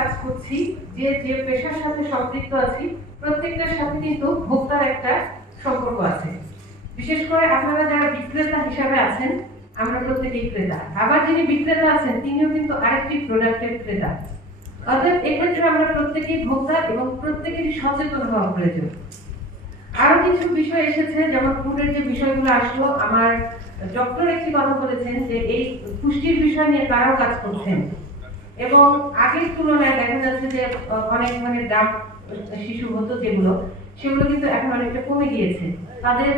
কাজ করছি, যে যে পেশার সাথে সম্পৃক্ত আছি, প্রত্যেকটার সাথে কিন্তু ভোক্তার একটা সম্পর্ক আছে। বিশেষ করে আপনারা যারা বিক্রেতা হিসাবে আছেন, আমরা প্রত্যেকেই ক্রেতা। আবার যিনি বিক্রেতা আছেন, তিনিও কিন্তু আরেকটি প্রোডাক্টের ক্রেতা। অর্থাৎ এক্ষেত্রে আমরা প্রত্যেকেই ভোক্তা এবং প্রত্যেকেরই সচেতন হওয়া প্রয়োজন। আরও কিছু বিষয় এসেছে, যেমন ফুডের যে বিষয়গুলো আসলো, আমার ডক্টর একটি কথা বলেছেন যে, এই পুষ্টির বিষয় নিয়ে তারাও কাজ করছেন। এবং আগের তুলনায় দেখা যাচ্ছে যে অনেক মানে ডাক শিশু হতো যেগুলো, সেগুলো কিন্তু এখন অনেকটা কমে গিয়েছে, তাদের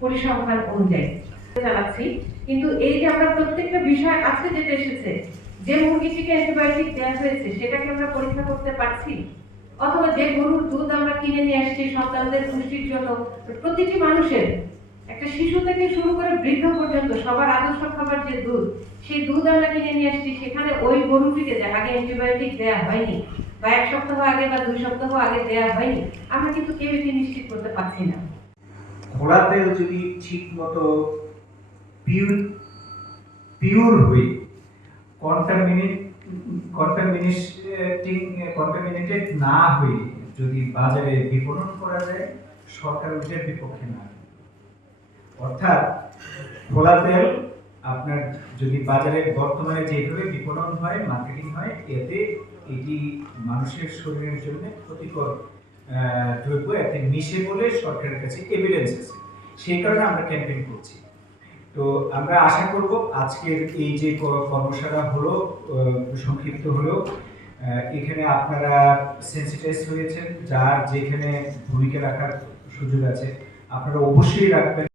পরিসংখ্যান অনুযায়ী। চালাচ্ছি কিন্তু এই যে আমরা প্রত্যেকটা বিষয় আজকে যেটা এসেছে, যে মুরগিটিকে অ্যান্টিবায়োটিক দেওয়া হয়েছে, সেটাকে আমরা পরীক্ষা করতে পারছি? অথবা যে গরুর দুধ আমরা কিনে নিয়ে আসছি সন্তানদের পুষ্টির জন্য, প্রতিটি মানুষের একটা শিশু থেকে শুরু করে বৃদ্ধ পর্যন্ত সবার আদর্শ খাবার যে দুধ, সেই দুধ আমরা কিনে নিয়ে আসছি। সেখানে ওই গরুটিকে যে আগে অ্যান্টিবায়োটিক দেওয়া হয়নি, বা এক সপ্তাহ আগে বা দুই সপ্তাহ আগে দেওয়া হয়নি, আমরা কিন্তু কেউ এটি নিশ্চিত করতে পারছি না। ঘোড়া তেল যদি ঠিক মতো কন্টামিনেট কন্টামিনেটিং কন্টামিনেটেড না হয়ে যদি বাজারে বিপণন করা যায়, সরকার ওইটার বিপক্ষে না। অর্থাৎ খোলা তেল, আপনার যদি বাজারে বর্তমানে যেভাবে বিপণন হয় মার্কেটিং হয়, এতে এটি মানুষের শরীরের জন্য ক্ষতিকর দ্রব্য, এতে মিশে বলে সরকারের কাছে এভিডেন্স আছে। সেই কারণে আমরা ক্যাম্পেইন করছি। তো আমরা আশা করব আজকের এই যে কর্মশালা হলো সংক্ষিপ্ত হলো এখানে আপনারা সেন্সিটাইজ হয়েছেন, যার যেখানে ভূমিকা রাখার সুযোগ আছে, আপনারা অবশ্যই রাখবেন।